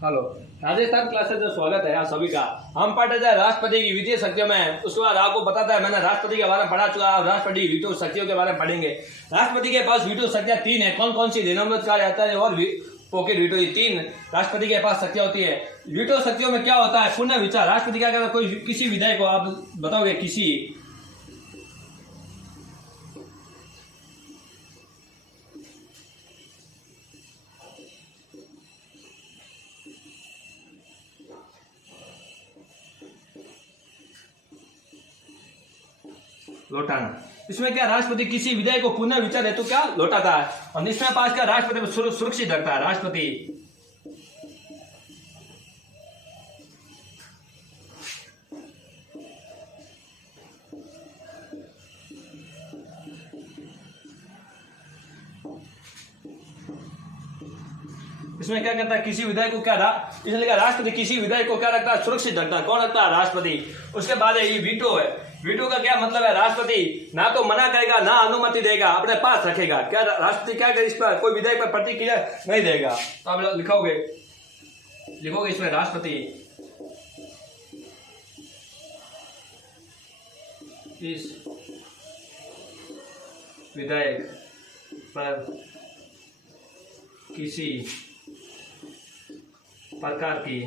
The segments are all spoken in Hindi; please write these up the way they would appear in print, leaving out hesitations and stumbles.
हेलो, राजस्थान क्लासेस में स्वागत है आप सभी का। हम पढ़ रहे राष्ट्रपति की वित्तीय शक्तियों में। उसके बाद आपको बताता है, मैंने राष्ट्रपति के बारे में पढ़ा चुका है। राष्ट्रपति वित्तीय शक्तियों के बारे में पढ़ेंगे। राष्ट्रपति के पास वित्तीय शक्तियां 3 है। कौन कौन सी? निलंबित कार्य आता है और पॉकेट वीटो। ये 3 राष्ट्रपति के पास शक्तियां होती है। वीटो शक्तियों में क्या होता है? पुनः विचार। राष्ट्रपति क्या कहता है? कोई किसी विधेयक को आप बताओगे, किसी लौटाना। इसमें क्या राष्ट्रपति किसी विधेयक को पुनः विचार हेतु क्या लौटाता है और निष्ठा पास का राष्ट्रपति को सुरक्षित रखता है। राष्ट्रपति इसमें क्या कहता है? किसी विधेयक को क्या इसलिए राष्ट्रपति किसी विधेयक को क्या रखता है? सुरक्षित रखता है। कौन रखता है? राष्ट्रपति। उसके बाद है ये वीटो है। वीटो का क्या मतलब है? राष्ट्रपति ना तो मना करेगा ना अनुमति देगा, अपने पास रखेगा। क्या राष्ट्रपति क्या करेगा? इस पर कोई विधेयक पर प्रतिक्रिया नहीं देगा। तो आप लिखोगे इसमें राष्ट्रपति इस विधेयक पर किसी प्रकार की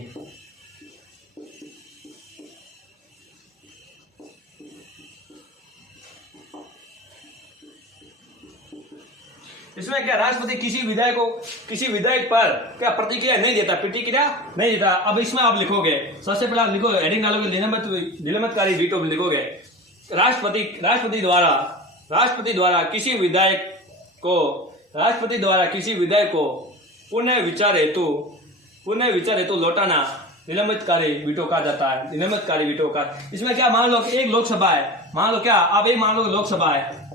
इसमें क्या राष्ट्रपति किसी विधेयक पर क्या प्रतिक्रिया नहीं देता, अब इसमें आप लिखोगे, सबसे पहले आप लिखोगे, हेडिंग डालोगे निलंबितकारी वीटो लिखोगे। राष्ट्रपति द्वारा किसी विधेयक को पुनः विचार हेतु लौटाना निलंबितकारी वीटो कहा जाता है। निलंबितकारी वीटो का इसमें क्या, मान लो कि एक लोकसभा है, मान लो लोकसभा है,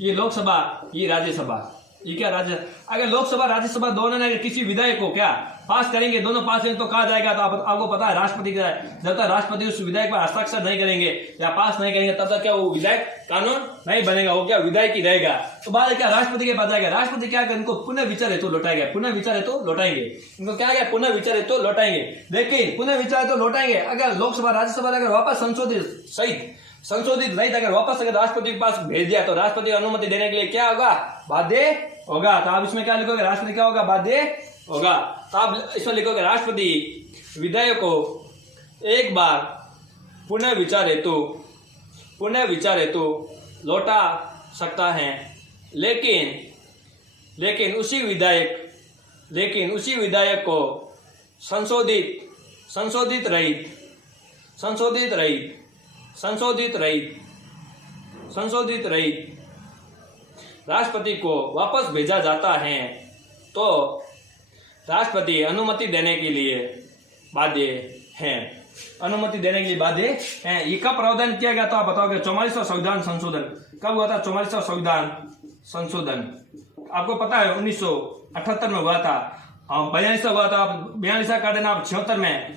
ये लोकसभा, ये राज्यसभा, ये क्या अगर लोकसभा राज्यसभा दोनों ने किसी विधेयक को क्या पास करेंगे, दोनों पास करेंगे तो कहा जाएगा। तो आपको पता है राष्ट्रपति क्या है, जब तक राष्ट्रपति उस विधेयक पर हस्ताक्षर नहीं करेंगे या पास नहीं करेंगे तब तक क्या वो विधेयक कानून नहीं बनेगा, वो क्या विधेयक ही रहेगा। तो बाद क्या राष्ट्रपति के पास जाएगा। राष्ट्रपति क्या करेंगे? इनको पुनः विचार हेतु लौटाएंगे। इनको क्या है? पुनः विचार हेतु लौटाएंगे। लेकिन पुनः विचार हेतु लौटाएंगे अगर लोकसभा राज्यसभा अगर वापस संशोधित नहीं अगर वापस अगर राष्ट्रपति के पास भेज दिया तो राष्ट्रपति अनुमति देने के लिए क्या होगा? बाध्य होगा। तो आप इसमें क्या लिखोगे? राष्ट्रपति क्या होगा? बाध्य होगा। तो आप इसमें लिखोगे राष्ट्रपति विधेयक को एक बार पुनः विचार हेतु लौटा सकता है, लेकिन उसी विधेयक को संशोधित रहित राष्ट्रपति को वापस भेजा जाता है तो राष्ट्रपति अनुमति देने के लिए बाध्य हैं। ये कब प्रावधान किया गया? तो आप बताओगे 44वां संविधान संशोधन कब हुआ था? 44वां संविधान संशोधन आपको पता है 1978 में हुआ था। 42 हुआ था। 42 कर देना आप 76 में,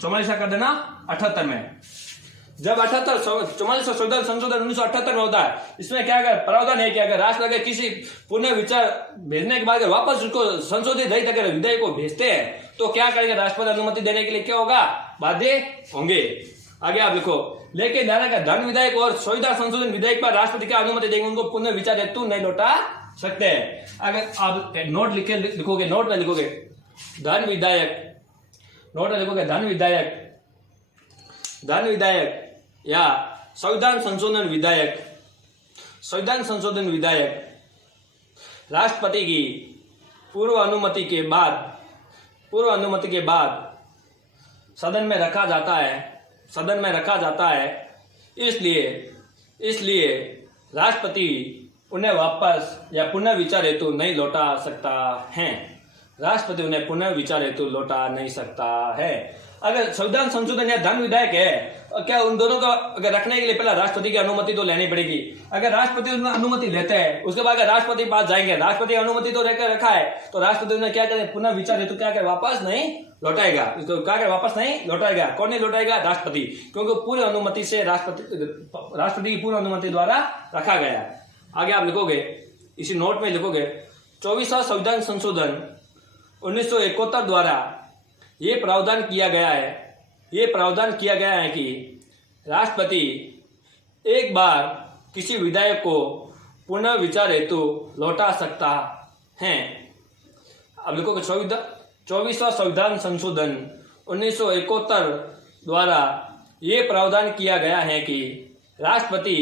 44 कर देना 78 में। जब 44वां संविधान संशोधन 1978 में होता है, इसमें क्या अगर प्रावधान है कि अगर राष्ट्र अगर किसी पुनः विचार भेजने के बाद वापस उसको संशोधित रहित अगर विधेयक को भेजते हैं तो क्या करेंगे? राष्ट्रपति अनुमति देने के लिए क्या होगा? बाध्य होंगे। आगे आप लिखो, लेकिन धन विधेयक और संविधान संशोधन विधेयक पर राष्ट्रपति क्या अनुमति देंगे? उनको पुनः विचार हेतु नहीं लौटा सकते हैं। अगर आप नोट लिखोगे, धन विधेयक या संविधान संशोधन विधेयक राष्ट्रपति की पूर्व अनुमति के बाद सदन में रखा जाता है। इसलिए राष्ट्रपति उन्हें वापस या पुनः विचार हेतु नहीं लौटा सकता है। राष्ट्रपति उन्हें पुनः विचार हेतु लौटा नहीं सकता है। अगर संविधान संशोधन या धन विधेयक है, क्या उन दोनों का अगर रखने के लिए पहले राष्ट्रपति की अनुमति तो लेनी पड़ेगी। अगर राष्ट्रपति उनमें अनुमति लेते हैं, उसके बाद अगर राष्ट्रपति पास जाएंगे, राष्ट्रपति अनुमति तो लेकर रखा है, तो राष्ट्रपति उन्हें क्या करें? पुनः विचार हेतु क्या कर वापस नहीं लौटाएगा। इसको क्या कर वापस नहीं लौटाएगा। कौन नहीं लौटाएगा? राष्ट्रपति, क्योंकि पूरी अनुमति से राष्ट्रपति की पूर्ण अनुमति द्वारा रखा गया। आगे आप लिखोगे, इसी नोट में लिखोगे 24वां संविधान संशोधन 1971 द्वारा ये प्रावधान किया गया है कि राष्ट्रपति एक बार किसी विधेयक को पुनः विचार हेतु लौटा सकता है। अब लिखो कि 24वां संविधान संशोधन 1971 द्वारा ये प्रावधान किया गया है कि राष्ट्रपति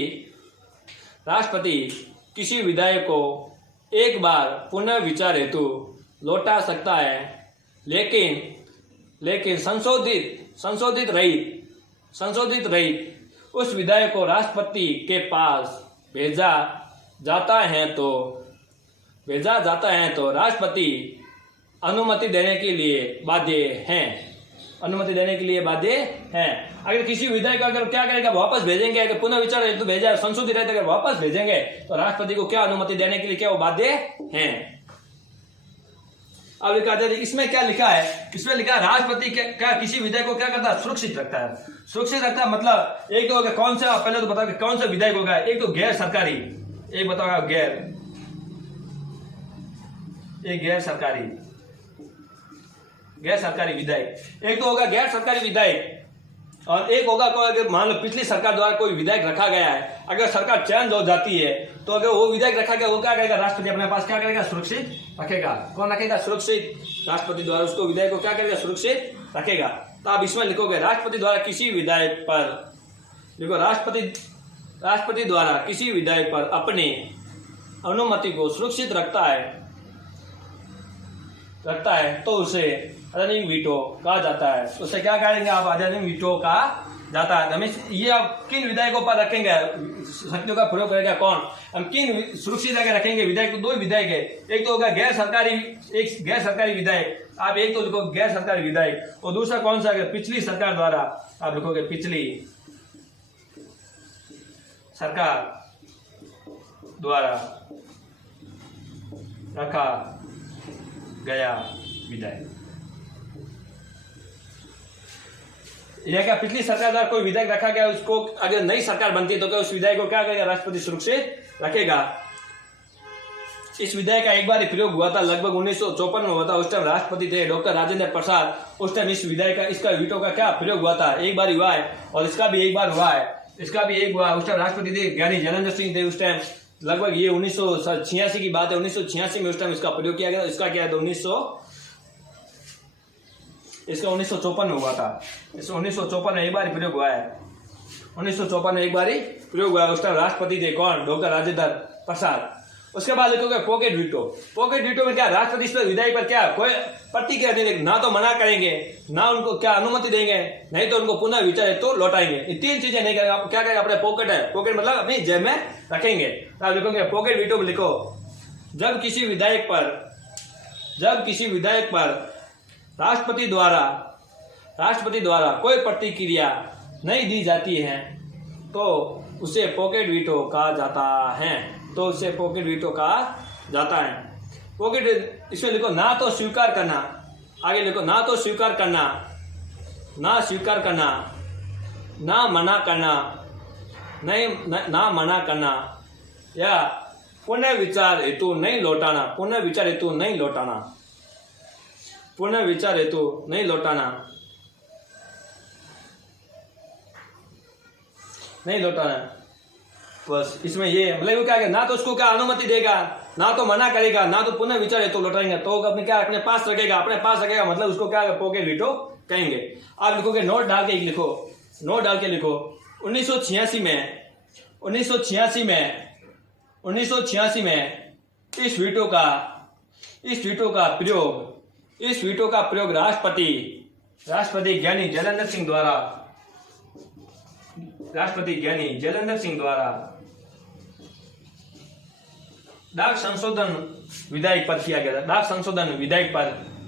किसी विधेयक को एक बार पुनः विचार हेतु लौटा सकता है, लेकिन संशोधित रहित उस विधेयक को राष्ट्रपति के पास भेजा जाता है तो राष्ट्रपति अनुमति देने के लिए बाध्य हैं। अगर किसी विधेयक अगर क्या करेगा, वापस भेजेंगे, अगर पुनः विचार हेतु भेजा संशोधित रहित अगर वापस भेजेंगे तो राष्ट्रपति को क्या अनुमति देने के लिए क्या वो बाध्य हैं। अब लिखा है, इसमें क्या लिखा है, इसमें लिखा है राष्ट्रपति क्या किसी विधेयक को क्या करता है, सुरक्षित रखता है। मतलब एक तो होगा कौन सा, पहले तो बताओ कि कौन सा विधेयक होगा। एक तो गैर सरकारी, एक बताओ गैर सरकारी विधेयक, एक तो होगा गैर सरकारी विधेयक, और एक होगा कोई अगर मान लो पिछली सरकार द्वारा कोई विधेयक रखा गया है, अगर सरकार चेंज हो जाती है तो अगर वो विधेयक रखा गया वो क्या करेगा, राष्ट्रपति अपने पास क्या करेगा, सुरक्षित रखेगा। कौन रखेगा, सुरक्षित, राष्ट्रपति द्वारा उसको विधेयक को क्या करेगा, सुरक्षित रखेगा। तो आप इसमें लिखोगे राष्ट्रपति द्वारा किसी विधेयक पर, देखो राष्ट्रपति द्वारा किसी विधेयक पर अपनी अनुमति को सुरक्षित रखता है तो उसे अधिनियम वीटो कहा जाता है। उसे क्या कहेंगे आप, अधिनियम वीटो कहा जाता है। हमें ये आप किन विधेयकों पर रखेंगे, शक्तियों का प्रयोग करेगा कौन, हम किन सुरक्षित जगह रखेंगे विधेयक। तो दो विधेयक है, एक तो होगा गैर सरकारी विधेयक, आप एक तो लिखो गैर सरकारी विधेयक, और दूसरा कौन सा, पिछली सरकार द्वारा, आप लिखोगे पिछली सरकार द्वारा रखा गया विधेयक। यह क्या, पिछली सरकार द्वारा कोई विधेयक रखा गया, उसको अगर नई सरकार बनती है तो क्या उस विधेयक को क्या करेगा, राष्ट्रपति सुरक्षित रखेगा। इस विधेयक का एक बार ही प्रयोग हुआ था, लगभग 1954 में हुआ था। उस टाइम राष्ट्रपति थे डॉक्टर राजेंद्र प्रसाद। उस टाइम इस विधेयक का, इसका वीटो का क्या प्रयोग हुआ था, एक बार हुआ है, और इसका भी एक बार हुआ है, इसका भी एक हुआ। उस टाइम राष्ट्रपति थे ज्ञानी जैलेंद्र सिंह थे। उस टाइम लगभग ये 1986 की बात है, 1986 में उस टाइम इसका प्रयोग किया गया। इसका क्या है, 1954 में हुआ था। इस 1954 में एक बार प्रयोग हुआ है, 1954 में एक बार ही प्रयोग हुआ है। उस टाइम राष्ट्रपति थे कौन, डॉक्टर राजेंद्र प्रसाद। उसके बाद लिखोगे पॉकेट वीटो। पॉकेट वीटो में क्या, राष्ट्रपति इस विधेयक पर क्या कोई प्रतिक्रिया नहीं देंगे, ना तो मना करेंगे, ना उनको क्या अनुमति देंगे, नहीं तो उनको पुनः विचार तो लौटाएंगे। ये तीन चीजें नहीं करेंगे। क्या करेंगे, अपने पॉकेट है, पॉकेट मतलब अपनी जेब में रखेंगे। तो आप लिखोगे पॉकेट वीटो में लिखो, जब किसी विधेयक पर राष्ट्रपति द्वारा कोई प्रतिक्रिया नहीं दी जाती है तो उसे पॉकेट वीटो कहा जाता है। पॉकेट, इसमें लिखो ना तो स्वीकार करना, आगे लिखो ना तो स्वीकार करना, ना मना करना, या पुनः विचार हेतु नहीं लौटाना। बस इसमें ये मतलब क्या है, ना तो उसको क्या अनुमति देगा, ना तो मना करेगा, ना तो पुनः विचार हेतु लौटाएंगे, तो अपने क्या अपने पास रखेगा मतलब उसको क्या पॉकेट वीटो कहेंगे। आप लिखोगे नोट डाल के लिखो 1986 में इस वीटो का प्रयोग राष्ट्रपति ज्ञानी जैलेंद्र सिंह द्वारा डाक संशोधन विधेयक पर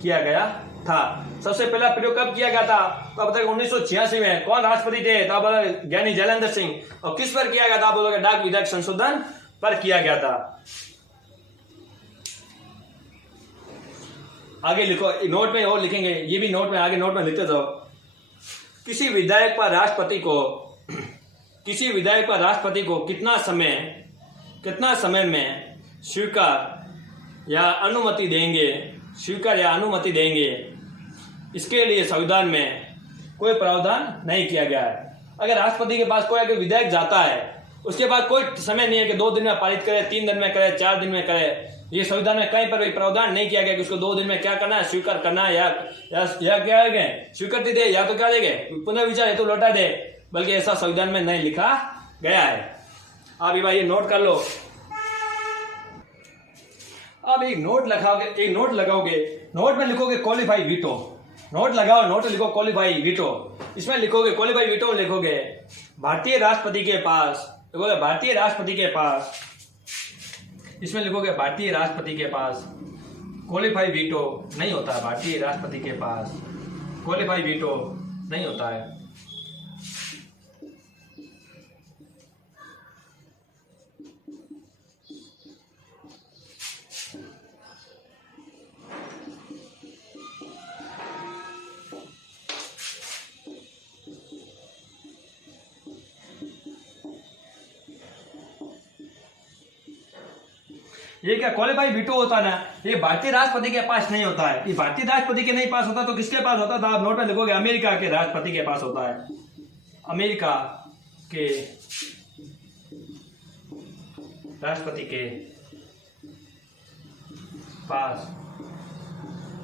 किया गया था। सबसे पहला प्रयोग कब किया गया था, तो अब तक 1986 में। कौन राष्ट्रपति थे, तो बोलोगे ज्ञानी जैलेंद्र सिंह। और किस पर किया गया था, बोलोगे डाक विधेयक संशोधन पर किया गया था। आगे लिखो, नोट में और लिखेंगे, ये भी नोट में आगे नोट में लिखते जाओ। किसी विधेयक पर राष्ट्रपति को कितना समय में स्वीकार या अनुमति देंगे स्वीकार या अनुमति देंगे, इसके लिए संविधान में कोई प्रावधान नहीं किया गया है। अगर राष्ट्रपति के पास कोई अगर विधेयक जाता है, उसके बाद कोई समय नहीं है कि 2 दिन में पारित करे, 3 दिन में करे, 4 दिन में करे। ये संविधान में कहीं पर भी प्रावधान नहीं किया गया कि उसको 2 दिन में क्या करना है, स्वीकार करना है या क्या है स्वीकृति दे या तो क्या देंगे पुनर्विचार हेतु लौटा दे, बल्कि ऐसा संविधान में नहीं लिखा गया है। आप ये नोट कर लो। अब एक नोट लगाओगे, नोट में लिखोगे क्वालिफाई वीटो, नोट लगाओ, नोट लिखो क्वालिफाई वीटो। इसमें लिखोगे क्वालिफाई वीटो, लिखोगे भारतीय राष्ट्रपति के पास, लिखोगे भारतीय राष्ट्रपति के पास, इसमें लिखोगे भारतीय राष्ट्रपति के पास क्वालिफाई वीटो नहीं होता है। भारतीय राष्ट्रपति के पास क्वालिफाई वीटो नहीं होता है। ये क्या क्वालिफाई वीटो होता है ना, ये भारतीय राष्ट्रपति के पास नहीं होता है। ये भारतीय राष्ट्रपति के नहीं पास होता तो किसके पास होता था? आप नोट में लिखोगे अमेरिका के राष्ट्रपति के पास होता है। अमेरिका के राष्ट्रपति के पास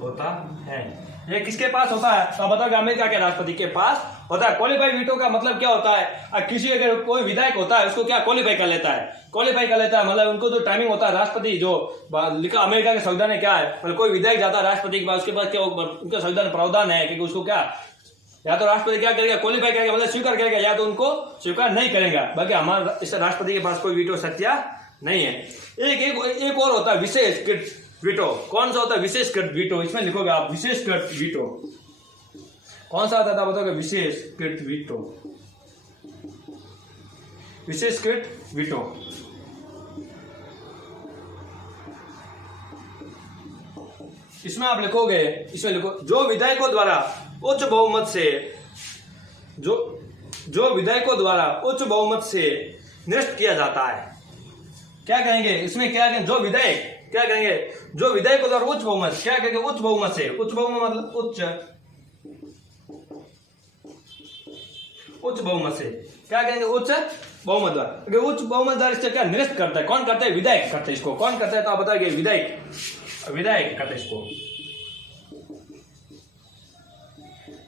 होता है। ये किसके पास होता है? तो बताओगे अमेरिका के राष्ट्रपति के पास होता है। क्वालिफाई वीटो का मतलब क्या होता है? किसी अगर कोई विधायक होता है उसको क्या क्वालिफाई कर लेता है, क्वालिफाई कर लेता है मतलब उनको जो टाइमिंग होता है, राष्ट्रपति जो लिखा अमेरिका के संविधान में क्या है, मतलब कोई विधायक जाता है राष्ट्रपति के पास, उसके पास क्या उनका संविधान प्रावधान है कि उसको क्या या तो राष्ट्रपति क्या करेगा, क्वालिफाई करेगा मतलब स्वीकार करेगा, या तो उनको स्वीकार नहीं करेगा। बाकी हमारा इस राष्ट्रपति के पास कोई वीटो शक्तियां नहीं है। एक और होता है विशेषकृत वीटो। कौन सा होता है विशेषकृत वीटो? इसमें लिखोगे आप विशेषकृत वीटो। कौन सा होता था बताओगे? विशेषकृत वीटो, विशेषकृत वीटो। इसमें आप लिखोगे, इसमें लिखो जो विधायकों द्वारा उच्च बहुमत से जो विधायकों द्वारा उच्च बहुमत से निरस्त किया जाता है। क्या कहेंगे इसमें? क्या कहेंगे? जो विधायक क्या करेंगे? जो विधायकों द्वारा उच्च बहुमत, क्या कहेंगे? उच्च बहुमत से, उच्च बहुमत मतलब उच्च बहुमत से क्या कहेंगे? उच्च बहुमत द्वारा। उच्च बहुमत द्वारा इससे क्या निरस्त करता है? कौन करता है? विधायक करता है इसको। कौन करता है? तो आप बताइए विधायक करता है इसको।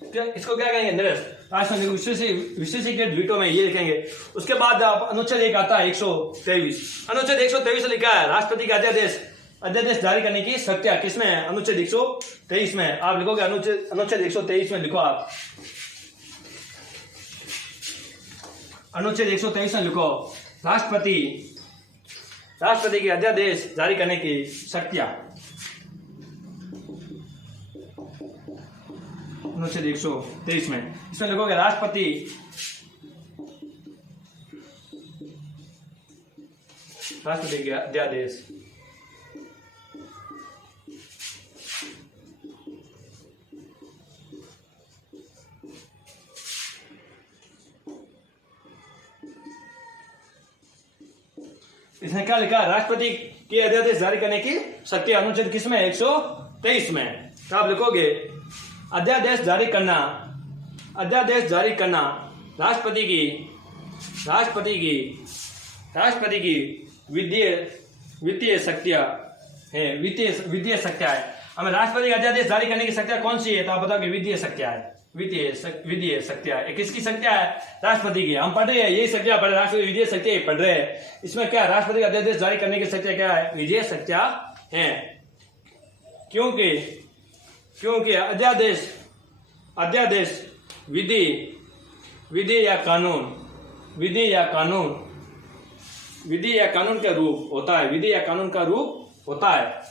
क्या इसको क्या कहेंगे? निरस्त। विशेषीकृत वीटो में ये लिखेंगे। उसके बाद आप अनुच्छेद 1 आता है 123। अनुच्छेद 123 लिखा है राष्ट्रपति का अध्यादेश जारी करने की शक्तियां किसमें है? अनुच्छेद 123 में। आप लिखोगे अनुच्छेद 123 में लिखो आप अनुच्छेद 123 में लिखो राष्ट्रपति के अध्यादेश जारी करने की शक्तियां। अनुच्छेद 123 में इसमें लिखोगे राष्ट्रपति के अध्यादेश इसने क्या लिखा? राष्ट्रपति के अध्यादेश जारी करने की शक्ति। अनुच्छेद किसमें? 123 में। तो आप लिखोगे अध्यादेश जारी करना राष्ट्रपति की वित्तीय शक्तियां है। वित्तीय शक्तियां है। हमें राष्ट्रपति का अध्यादेश जारी करने की शक्तियां कौन सी है? तो आप बताओगे वित्तीय शक्तियां है। वित्तीय शक्तियां किसकी शक्तियां है? राष्ट्रपति की। हम पढ़ रहे हैं यही शक्तियां पढ़ रहे, राष्ट्रपति वित्तीय शक्तियां पढ़ रहे हैं। इसमें क्या राष्ट्रपति का अध्यादेश जारी करने की शक्तियां क्या है? वित्तीय शक्तियां है। क्योंकि अध्यादेश विधि या कानून का रूप होता है। विधि या कानून का रूप होता है।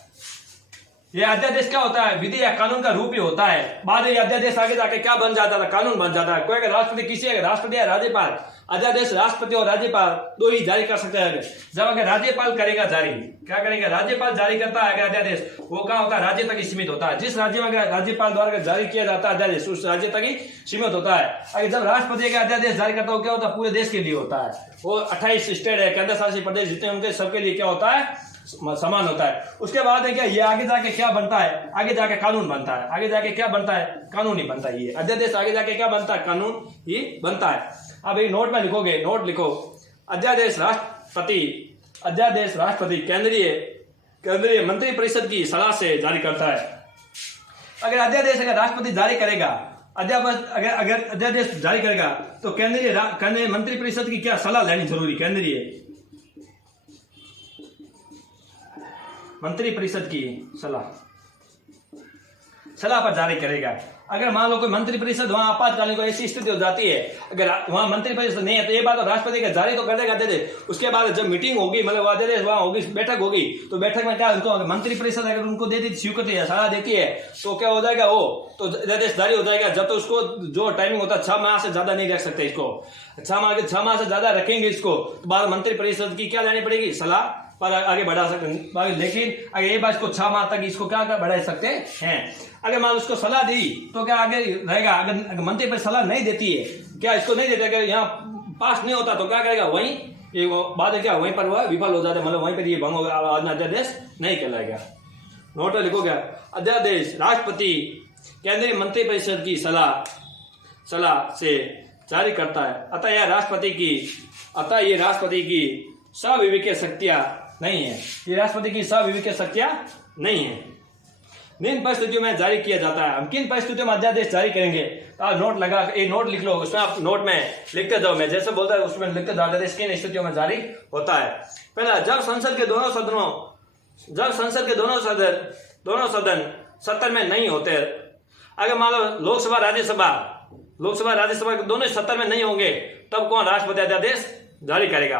यह अध्यादेश क्या होता है? विधि या कानून का रूप ही होता है। बाद में अध्यादेश आगे जाके क्या बन जाता था? कानून बन जाता है। कोई अगर राष्ट्रपति या राज्यपाल, अध्यादेश राष्ट्रपति और राज्यपाल दो ही जारी कर सकते हैं। जब अगर राज्यपाल करेगा जारी, क्या करेंगे? राज्यपाल जारी करता है अगर अध्यादेश, वो क्या होता है? राज्य तक ही सीमित होता है। जिस राज्य में अगर राज्यपाल द्वारा जारी किया जाता है अध्यादेश, उस राज्य तक ही सीमित होता है। अगर जब राष्ट्रपति का अध्यादेश जारी करता है, क्या होता है? पूरे देश के लिए होता है। वो 28 स्टेट है, केंद्र शासित प्रदेश जितने उनके सबके लिए क्या होता है? समान होता है। उसके बाद है क्या, ये आगे जाके क्या बनता है, आगे जाके कानून बनता है, आगे जाके क्या बनता है, कानून ही बनता है। ये अध्यादेश आगे जाके क्या बनता है, कानून ही बनता है। अब ये नोट में लिखोगे, नोट लिखो, अध्यादेश राष्ट्रपति केंद्रीय मंत्री परिषद की सलाह से जारी करता है। अगर अध्यादेश राष्ट्रपति जारी करेगा, अगर अध्यादेश जारी करेगा तो केंद्रीय मंत्री परिषद की क्या सलाह लेनी जरूरी, केंद्रीय मंत्री परिषद की सलाह पर जारी करेगा। अगर मान लो कोई मंत्री परिषद वहां आपातकालीन कोई ऐसी स्थिति हो जाती है, अगर वहां मंत्री परिषद नहीं है तो ये बात राष्ट्रपति का जारी तो कर देगा अध्यादेश। उसके बाद जब मीटिंग होगी, मतलब अध्यादेश वहां होगी, बैठक होगी, तो बैठक में क्या उनको मंत्री परिषद अगर उनको दे दी स्वीकृति है, सलाह देती है, तो क्या हो जाएगा, वो तो अध्यादेश जारी हो जाएगा। जब तो उसको जो टाइमिंग होता है 6 माह से ज्यादा नहीं रख सकते इसको, 6 माह से ज्यादा रखेंगे इसको तो बाद मंत्री परिषद की क्या लेनी पड़ेगी, सलाह पर आगे बढ़ा सकते। लेकिन अगर ये बात को 6 माह तक इसको क्या बढ़ा सकते हैं। अगर मान उसको सलाह दी तो क्या आगे रहेगा, अगर मंत्री पर सलाह नहीं देती है, क्या इसको नहीं देते, अगर यहाँ पास नहीं होता तो क्या करेगा, वहीं ये बाद में क्या वहीं पर वह विफल हो जाता है, मतलब वहीं पर ये भंग होगा, अध्यादेश नहीं कहलाएगा। नोट लिखोगे, अध्यादेश राष्ट्रपति केंद्रीय मंत्री परिषद की सलाह से जारी करता है। अतः ये राष्ट्रपति की सविवेक शक्तियां नहीं है, ये राष्ट्रपति की सविवेक शक्तियां नहीं है। निम्न परिस्थितियों में जारी किया जाता है। हम किन परिस्थितियों में अध्यादेश जारी करेंगे, तो आप नोट लगा, एक नोट लिख लो, उसमें आप नोट में लिखते जाओ, मैं जैसे बोलता है उसमें लिखते जाओ अध्यादेश किन स्थितियों में जारी होता है। पहला, जब संसद के दोनों सदन सत्र में नहीं होते। अगर मान लो लोकसभा राज्यसभा के दोनों सत्र में नहीं होंगे, तब कौन राष्ट्रपति अध्यादेश जारी करेगा,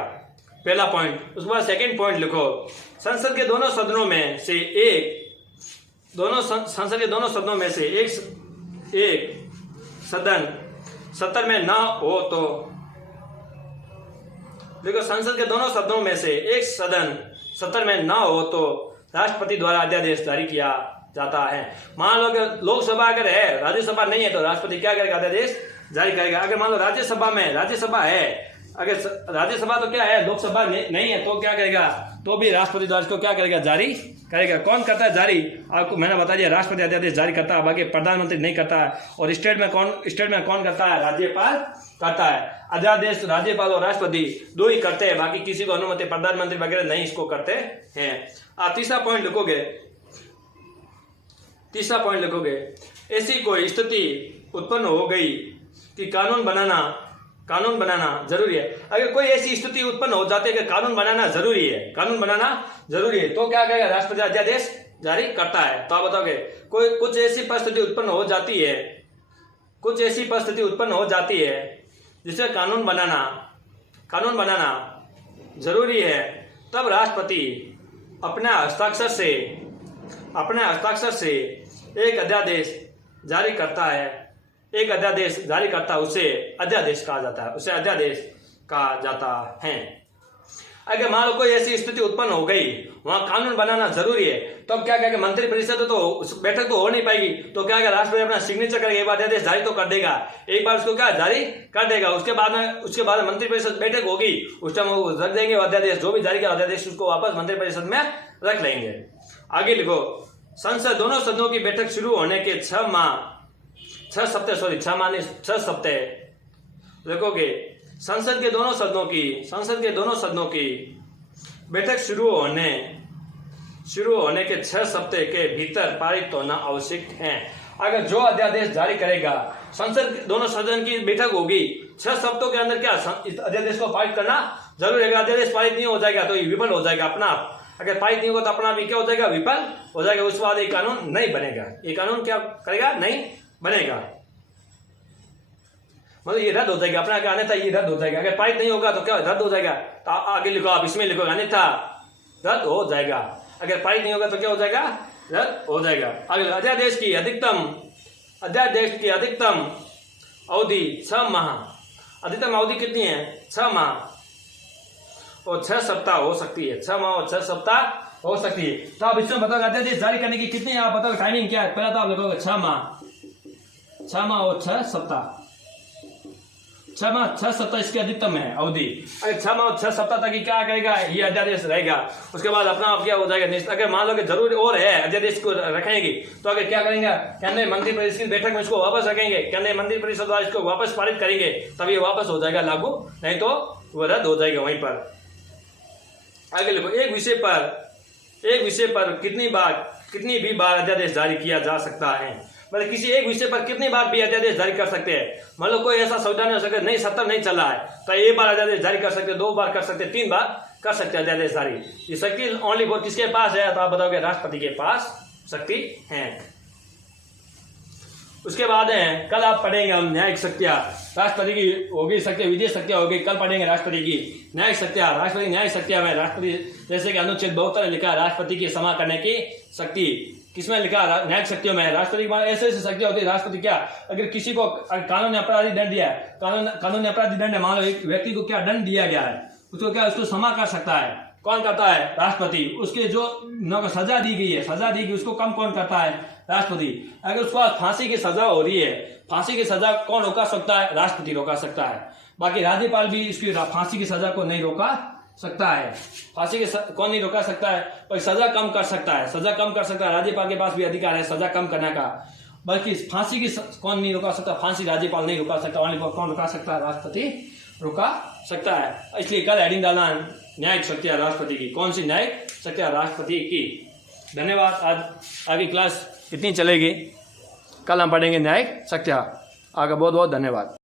पहला पॉइंट। उसके बाद सेकंड पॉइंट लिखो, संसद के दोनों सदनों में से एक सदन सत्र में न हो तो, देखो, संसद के दोनों सदनों में से एक सदन सत्र में न हो तो राष्ट्रपति द्वारा अध्यादेश जारी किया जाता है। मान लो कि लोकसभा अगर है, राज्यसभा नहीं है, तो राष्ट्रपति क्या करेगा, अध्यादेश जारी करेगा। अगर मान लो राज्यसभा है, अगर राज्यसभा तो क्या है, लोकसभा नहीं है, तो क्या करेगा, तो भी राष्ट्रपति द्वारा इसको क्या करेगा, जारी करेगा। कौन करता है जारी, आपको मैंने बता दिया, राष्ट्रपति अध्यादेश जारी करता है, बाकी प्रधानमंत्री नहीं करता है। और स्टेट में कौन करता है, राज्यपाल करता है। अध्यादेश राज्यपाल और राष्ट्रपति दो ही करते हैं, बाकी किसी को अनुमति प्रधानमंत्री वगैरह नहीं इसको करते हैं। आप तीसरा पॉइंट लिखोगे, ऐसी कोई स्थिति उत्पन्न हो गई कि कानून बनाना जरूरी है। अगर कोई ऐसी स्थिति उत्पन्न हो जाती है कि कानून बनाना जरूरी है, तो क्या करेगा, राष्ट्रपति अध्यादेश जारी करता है। तो आप बताओगे, कुछ ऐसी परिस्थिति उत्पन्न हो जाती है जिससे कानून बनाना जरूरी है, तब राष्ट्रपति अपने हस्ताक्षर से एक अध्यादेश जारी करता है। उसे अध्यादेश कहा जाता है। अगर मान लो कोई ऐसी स्थिति उत्पन्न हो गई, वहां कानून बनाना जरूरी है, तब क्या कहेगा, मंत्री परिषद तो बैठक तो हो नहीं पाएगी, तो क्या कहेगा, राष्ट्रपति अपना सिग्नेचर करेगा, एक बार अध्यादेश जारी तो कर देगा, एक बार उसको क्या जारी कर देगा। उसके बाद मंत्री परिषद बैठक होगी, उस टाइम वो रख देंगे अध्यादेश, जो भी जारी किया अध्यादेश उसको वापस मंत्री परिषद में रख लेंगे। आगे लिखो, संसद दोनों सदनों की बैठक शुरू होने के 6 सप्ताह देखोगे, संसद के दोनों सदनों की बैठक शुरू होने के 6 सप्ताह के भीतर पारित होना आवश्यक है। अगर जो अध्यादेश जारी करेगा, संसद के दोनों सदन की बैठक होगी, 6 सप्ताह के अंदर क्या इस अध्यादेश को पारित करना जरूरी है। अध्यादेश पारित नहीं हो जाएगा तो ये विफल हो जाएगा अपना आप। अगर पारित नहीं होगा तो अपना भी क्या हो जाएगा, विफल हो जाएगा। उसके बाद ये कानून नहीं बनेगा, ये कानून क्या करेगा, नहीं बनेगा, मतलब ये रद्द हो जाएगा अपना, क्या अन्यथा ये रद्द हो जाएगा। अगर पारित नहीं होगा तो क्या रद्द हो जाएगा। तो आगे लिखो, आप इसमें लिखो, अन्यथा रद्द हो जाएगा। अगर पारित नहीं होगा तो क्या हो जाएगा, रद्द हो जाएगा। आगे, अध्यादेश की अधिकतम अवधि 6 माह, अधिकतम अवधि कितनी है, 6 माह और 6 सप्ताह हो सकती है, 6 माह और 6 सप्ताह हो सकती है। तो आप इसमें बताओगे अध्यादेश जारी करने की कितनी, आप बताओगे टाइमिंग क्या है। पहला तो आप लिखोगे 6 माह और 6 सप्ताह। छह सप्ताह इसकी अधिकतम है अवधि। अगर 6 सप्ताह तक ही क्या करेगा, ये अध्यादेश रहेगा। उसके बाद अपना आप क्या हो जाएगा, अगर मान लो कि जरूरी और है अध्यादेश को रखेंगे तो अगर क्या करेंगे, केंद्रीय मंत्री परिषद की बैठक में इसको वापस रखेंगे, केंद्रीय मंत्री परिषद द्वारा इसको वापस पारित करेंगे, तब ये वापस हो जाएगा लागू, नहीं तो वो रद्द हो जाएगा वहीं पर। आगे लिखो, एक विषय पर कितनी भी बार अध्यादेश जारी किया जा सकता है। मतलब किसी एक विषय पर कितनी बार भी अध्यादेश जारी कर सकते हैं। मान लो कोई ऐसा संविधान हो सकता है, नहीं 70 नहीं चला है तो एक बार अध्यादेश जारी कर सकते, 2 बार कर सकते, 3 बार कर सकते अध्यादेश जारी। ये शक्ति ओनली फॉर किसके पास है, तो आप बताओगे राष्ट्रपति के पास शक्ति है। उसके बाद है, कल आप पढ़ेंगे हम न्यायिक शक्तियां, राष्ट्रपति की होगी शक्तियां, विधेयक शक्तियां होगी, कल पढ़ेंगे राष्ट्रपति की न्यायिक शक्तियां। राष्ट्रपति न्यायिक शक्तियां में राष्ट्रपति, जैसे कि अनुच्छेद 72 में लिखा है राष्ट्रपति की क्षमा करने की शक्ति। किसमें लिखा है, न्यायिक शक्तियों में। राष्ट्रपति के पास ऐसे शक्तियां होती है। राष्ट्रपति क्या, अगर किसी को कानूनी अपराधी दंड दिया है, कानूनी अपराधी दंड है, मान लो एक व्यक्ति को क्या दंड दिया गया है, उसको क्या, उसको क्षमा कर सकता है। कौन करता है, राष्ट्रपति। उसके जो सजा दी गई है, उसको कम कौन करता है, राष्ट्रपति। अगर उसको फांसी की सजा हो रही है, फांसी की सजा कौन रोका सकता है, राष्ट्रपति रोका सकता है। बाकी राज्यपाल भी इसकी फांसी की सजा को नहीं रोका सकता है। फांसी के कौन नहीं रोका सकता है, पर सजा कम कर सकता है, सजा कम कर सकता है। राज्यपाल के पास भी अधिकार है सजा कम करने का। बल्कि फांसी की कौन नहीं रोका सकता, फांसी राज्यपाल नहीं रोका सकता, ओनली कौन रोका सकता है, राष्ट्रपति रोका सकता है। इसलिए कल हेडिंग डालना, न्यायिक शक्तियां राष्ट्रपति की। कौन सी न्यायिक शक्तियां, राष्ट्रपति की। धन्यवाद। आज आगे क्लास इतनी चलेगी, कल हम पढ़ेंगे न्यायिक शक्तियां। आगे बहुत बहुत धन्यवाद।